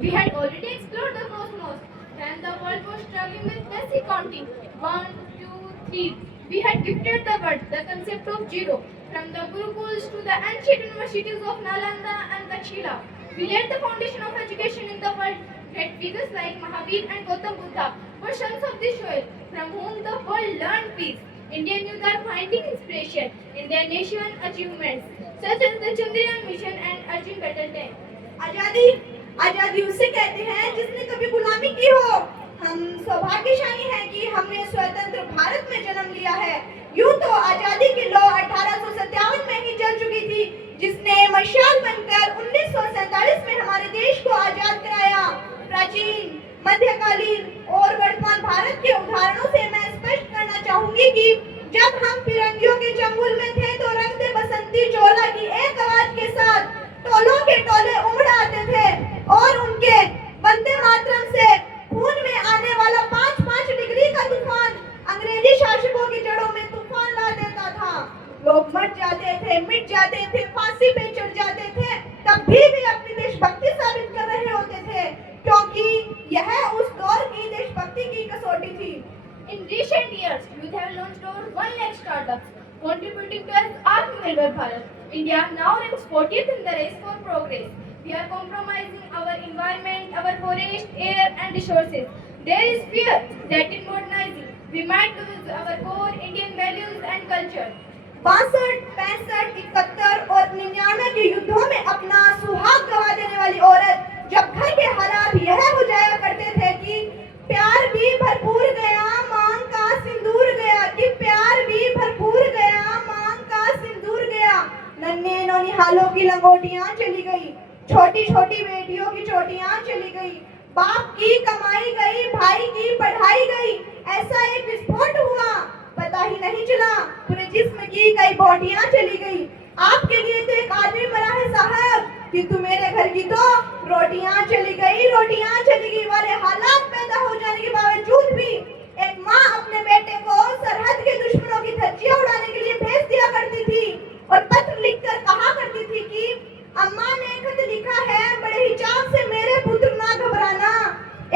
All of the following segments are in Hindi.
We had already explored the cosmos when the world was struggling with basic counting. One, two, three. We had gifted the world the concept of zero, from the Gurukuls to the ancient universities of Nalanda and Takshila. We laid the foundation of education in the world. Great figures like Mahavir and Gautam Buddha were sons of this soil, from whom the world learned peace. Indian youth are finding inspiration in their nation achievements, such as the Chandrayaan mission and Arjun Battle Tank. आजादी आजादी उसे कहते हैं जिसने कभी गुलामी की हो। हम सौभाग्यशाली हैं कि हमने स्वतंत्र भारत में जन्म लिया है। यूं तो आजादी की लौ 1857 में ही जल चुकी थी, जिसने मशाल बनकर 1947 में हमारे देश को आजाद कराया। प्राचीन, मध्यकालीन और वर्तमान भारत के उदाहरणों से मैं स्पष्ट करना चाहूंगी कि जब हम फिरंगियों के चंगुल में थे तो रंग दे बसंती चोला की एक आवाज के साथ टोलों के टोले उमड़ आते थे और उनके वंदे मातरम से खून में आने वाला 5-5 डिग्री का तूफान अंग्रेजी शासकों की जड़ों में तूफान ला देता था। लोग मर जाते थे, मिट जाते थे, फांसी पे चढ़ जाते थे, तब भी वे अपनी देशभक्ति साबित कर रहे होते थे, क्योंकि यह उस दौर की देशभक्ति की कसौटी थी। In recent years, youth have launched over 1 lakh startups, contributing to Atmanirbhar Bharat. India now ranks 40th in the race for progress. We are compromising our environment, our forest, air and resources. There is fear that in modernizing, we might lose our core Indian values and culture. 62, 65, 71 और 99 के युद्धों में अपना सुहाग गवा देने वाली औरत जब घर के हालात यह हो जाया करते थे कि प्यार भी भरपूर गया, मांग का सिंदूर गया, कि प्यार भी भरपूर गया, मांग का सिंदूर गया, नन्हे नौनिहालों की लंगोटियां चली गई, छोटी छोटी बेटियों की चोटियां चली गई, बाप की कमाई गई, भाई की पढ़ाई गई, ऐसा एक विस्फोट हुआ, पता ही नहीं चला, पूरे जिस्म की कई बॉडियां चली गई। आपके लिए तो एक आदमी मरा है साहब, किंतु मेरे घर की तो रोटियां चली गई वाले हालात पैदा हो जाने के बावजूद भी एक माँ अपने बेटे को सरहद के दुश्मनों की धज्जियां उड़ाने के लिए भेज दिया करती थी और पत्र लिखकर कहा करती थी कि अम्मा ने खत लिखा है, बड़े ही चाव से मेरे पुत्र ना घबराना,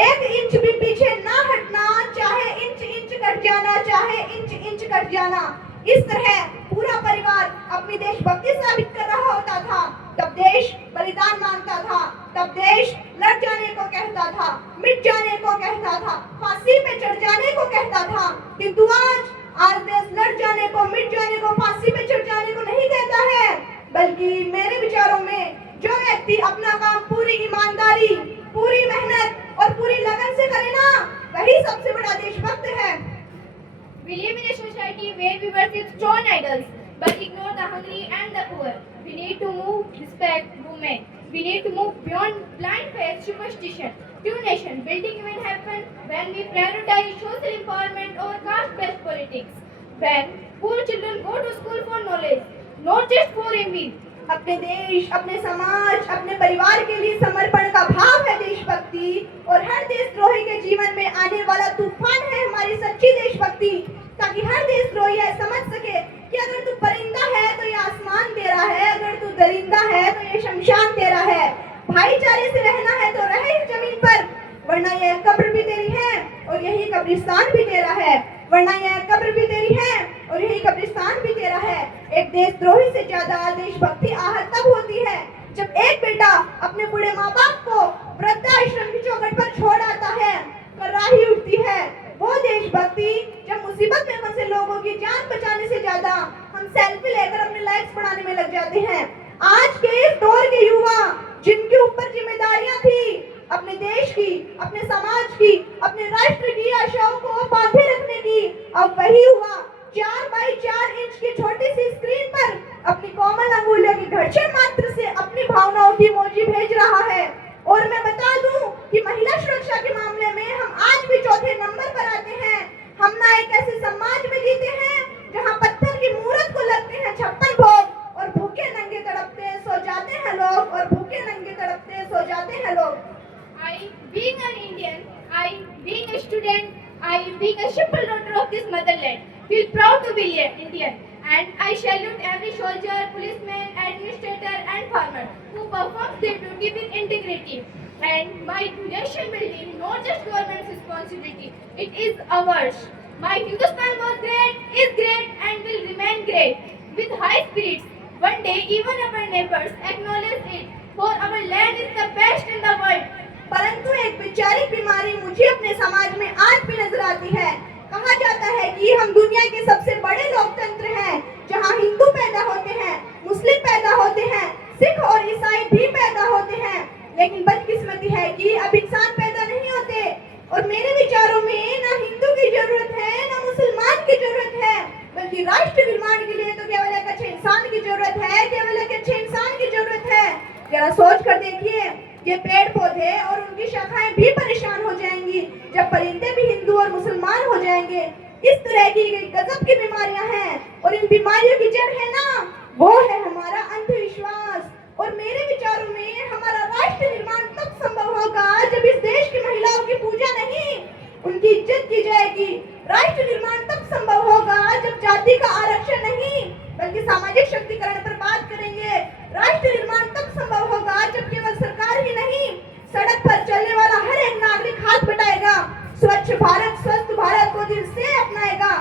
1 इंच भी पीछे ना हटना, चाहे इंच इंच कट जाना, चाहे इंच इंच कट जाना। इस तरह पूरा परिवार अपनी देशभक्ति साबित कर रहा होता था। तब देश बलिदान मांगता था, तब देश लड़ जाने को कहता था, मिट जाने को कहता था, फांसी पे चढ़ जाने को कहता था, किंतु आज देश लड़ जाने को, मिट जाने को, फांसी पे चढ़ जाने को नहीं कहता है, बल्कि मेरे विचारों में जो व्यक्ति अपना काम पूरी ईमानदारी, पूरी मेहनत और पूरी लगन से करे ना, वही सबसे बड़ा देशभक्त है। We live in a society where we worship stone idols but ignore the hungry and the poor. We need to move respect women. We need to move beyond blind faith superstition. True nation building will happen when we prioritize social empowerment over caste-based politics. When poor children go to school for knowledge, not just for envy. अपने देश, अपने समाज, अपने परिवार के लिए समर्पण का भाव है देशभक्ति, और हर देशद्रोही के जीवन में आने वाला तूफान है हमारी सच्ची देशभक्ति, ताकि हर देशद्रोही यह समझ सके कि अगर तू परिंदा है तो ये आसमान तेरा है, अगर तू दरिंदा है तो ये शमशान तेरा है। भाईचारे से रहना है तो रहे इस जमीन पर, वरना यह कब्र भी तेरी है और यही कब्रिस्तान भी तेरा है, वरना यह कब्र भी तेरी है और यही कब्रिस्तान भी तेरा है। एक देशद्रोही से ज्यादा देशभक्ति आहत तब होती है जब एक बेटा अपने बूढ़े माँ बाप को वृद्धाश्रम की चौखट पर छोड़ आता है, कराही उठती है। वो देशभक्ति जब मुसीबत में फंसे लोगों की जान बचाने से ज्यादा हम सेल्फी लेकर अपने लाइक्स बढ़ाने में लग जाते हैं। आज के इस दौर के युवा जिनके ऊपर जिम्मेदारियां थी अपने देश की, अपने समाज की, अपने राष्ट्र की आशाओं को बांधे रखने की, अब वही हुआ 4x4 इंच की छोटी सी स्क्रीन पर अपनी कोमल अंगुलियों की घर्षण मात्र से अपनी भावनाओं की इमोजी भेज रहा है। और मैं बता दूं कि महिला सुरक्षा के मामले में हम आज भी चौथे नंबर पर आते हैं। हम ना एक ऐसे समाज में जीते हैं जहां पत्थर की मूरत को लगते हैं 56 भोग और भूखे नंगे तड़पते सो जाते हैं लोग, और भूखे नंगे तड़पते सो जाते हैं लोग। I, being an Indian, I, being a student, I, being a simple daughter of this motherland, feel proud to be an Indian, and I salute every soldier, policeman, administrator, and farmer who performs their duty with integrity. And my nation building, not just government's responsibility, it is ours. My Hindustan was great, is great, and will remain great. With high spirits, one day even our neighbors acknowledge it, for our land is the best in the world. परंतु एक वैचारिक बीमारी मुझे अपने समाज में आज भी नजर आती है। कहा जाता है कि हम दुनिया के सबसे बड़े लोकतंत्र हैं, जहां हिंदू पैदा होते हैं, मुस्लिम पैदा होते हैं, सिख और ईसाई भी पैदा होते हैं, लेकिन बदकिस्मती है कि अब इंसान पैदा नहीं होते। और मेरे विचारों में ना हिंदू की जरूरत है, ना मुसलमान की जरूरत है, बल्कि राष्ट्र निर्माण के लिए तो केवल एक अच्छे इंसान की जरूरत है, केवल एक अच्छे इंसान की जरूरत है। जरा सोच कर देखिए, ये पेड़ पौधे और उनकी शाखाएं भी परेशान हो जाएंगी जब परिंदे भी हिंदू और मुसलमान हो जाएंगे। इस तरह की गजब की बीमारियां हैं, और इन बीमारियों की जड़ है ना, वो है हमारा अंधविश्वास। और मेरे विचारों में हमारा राष्ट्र निर्माण तब संभव होगा जब इस देश की महिलाओं की पूजा नहीं, उनकी इज्जत की जाएगी। राष्ट्र निर्माण तब संभव होगा जब जाति का आरक्षण नहीं, बल्कि सामाजिक शक्तिकरण पर बात करेंगे। राष्ट्र निर्माण तब संभव होगा जब केवल सरकार ही नहीं, सड़क पर चलने वाला हर एक नागरिक हाथ बटाएगा, स्वच्छ भारत स्वस्थ भारत को दिल से अपनाएगा।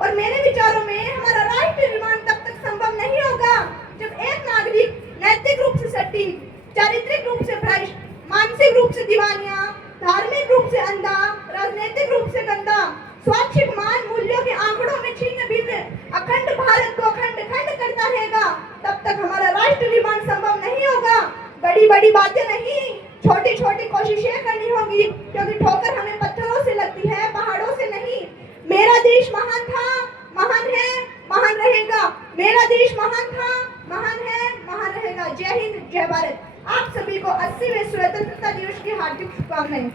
और मेरे विचारों में हमारा राष्ट्र निर्माण तब तक संभव नहीं होगा जब एक नागरिक नैतिक रूप से सटीक, चारित्रिक रूप से भ्रष्ट, मानसिक रूप से दीवानिया, धार्मिक रूप से अंधा, राजनीतिक रूप से गंदा, स्वैच्छिक मान मूल्यों के आंकड़ों में छिन्न भिन्न अखंड भारत को खंड खंड करता रहेगा। तब तक हमारा राष्ट्र निर्माण संभव नहीं होगा। बड़ी बड़ी बातें नहीं, छोटी छोटी कोशिशें करनी होगी, क्योंकि ठोकर हमें पत्थरों से लगती है, पहाड़ों से नहीं। मेरा देश महान था, महान है, महान रहेगा। मेरा देश महान था, महान है, महान रहेगा। जय हिंद, जय भारत। आप सभी को 80वें स्वतंत्रता दिवस की हार्दिक शुभकामनाएं।